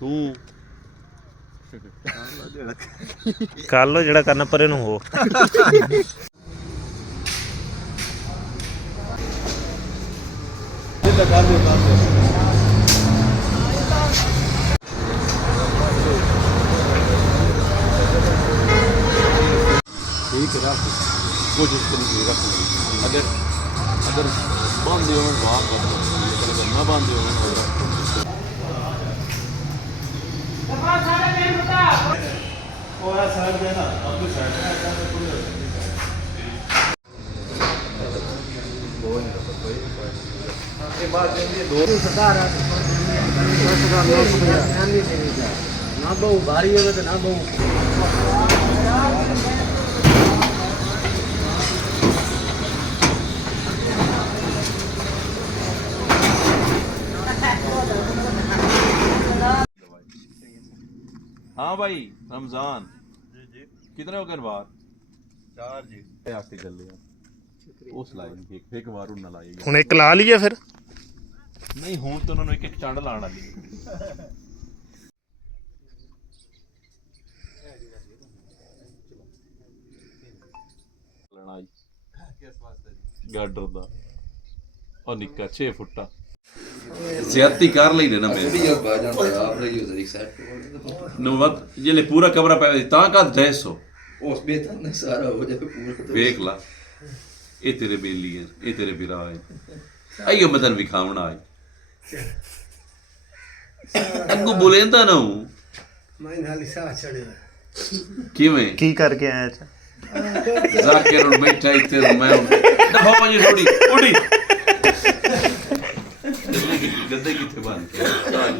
ਤੂੰ ਕਰ ਲੋ ਜਿਹੜਾ ਕਰਨਾ, ਪਰੇ ਨੂੰ ਹੋ। ठीक है रख, कोशिश करी रख। अगर अगर बांधे हो वहाँ कर, अगर ना बांधे हो ना बहु भारी हो तो ना बहु हाँ भाई रमजान जी कितने हो गए बार 4 जी आके चल लिया उस लाइन एक बार ना लाएगी ਹੁਣ ਇੱਕ ਲਾ ਲਈਏ ਫਿਰ। नहीं हूं तो उन्होंने एक चंड लाने वाली गाडर दा और निक्का 6 फुटा ज्यादती कर ली ना मैं नो वक्त जेले पूरा कमरा पै ता का ड्रेस हो उस बेहतर नहीं सारा हो जाए पूरा देख ला ये तेरे बेली है ये तेरे बिरा है आइयो मदन विखावना है अगू बोलेंदा ना हूं मैं नाली सा चढ़े किवें ਕੀ ਕਰਕੇ ਆਇਆ ਚ? जाकिर और बैठा इते मैं दफा वजी थोड़ी उड़ी गद्दे किथे बन के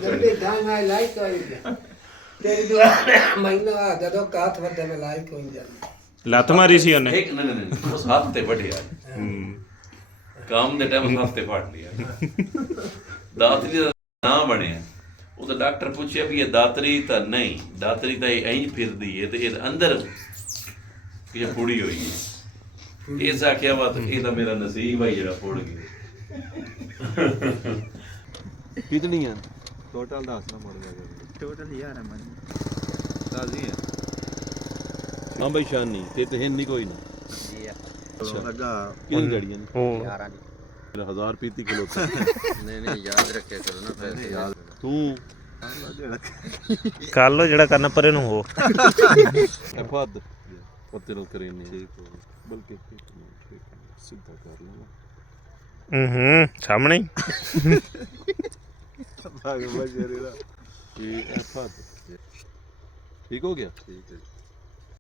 गड्ढे ढंग आई लाइक हो गया तेरी दो महीना जदों कात वदे में लाइक हो जाए ਲੱਤ ਮਾਰੀ ਸੀ ਉਹਨੇ। एक नहीं उस हाथ ते बढ़िया काम दे टाइम उस हाथ ते फाड़ लिया दातरी दा ना बने ਉਹ ਤਾਂ ਡਾਕਟਰ ਪੁੱਛਿਆ ਵੀ ਇਹ ਦਾਤਰੀ ਤਾਂ ਨਹੀਂ ਦਾਤਰੀ ਤਾਂ ਇਹ ਐਂ ਫਿਰਦੀ ਹੈ ਤੇ ਇਹ ਅੰਦਰ ਇਹ ਫੁੜੀ ਹੋਈ ਹੈ ਇਸ ਆਖਿਆ ਵਾ ਇਹ ਤਾਂ ਮੇਰਾ ਨਸੀਬ ਹੈ ਜਿਹੜਾ ਫੁੜ ਗਿਆ ਕਿਤਨੀਆਂ टोटल 10 ना मुड़ गया टोटल यार है मन ਰਾਜ਼ੀ ਹੈ ਹਾਂ ਬਈ ਸ਼ਾਨੀ ਤੇ ਤੇ ਨਹੀਂ ਕੋਈ ਨਾ लगा ਕਿੰਨੀ ਗੜੀਆਂ ਨੇ ਉਹ 1000 ਪੀਤੀ ਕਿਲੋ नहीं नहीं याद रखे करो ना पैसे याद ਤੂੰ ਕਰ ਲੋ ਜਿਹੜਾ ਕਰਨਾ, ਪਰੇ ਨੂੰ ਹੋ। ਫੱਦ ਪੱਤੇ ਨੂੰ ਕਰੇ ਨਹੀਂ ਬਲਕਿ ਸਿੱਧਾ ਕਰ ਲਵਾਂ ਸਾਹਮਣੇ ਹੀ। भाग बजे रे ਇਹ ਫੱਦ ਠੀਕ ਹੋ ਗਿਆ ठीक है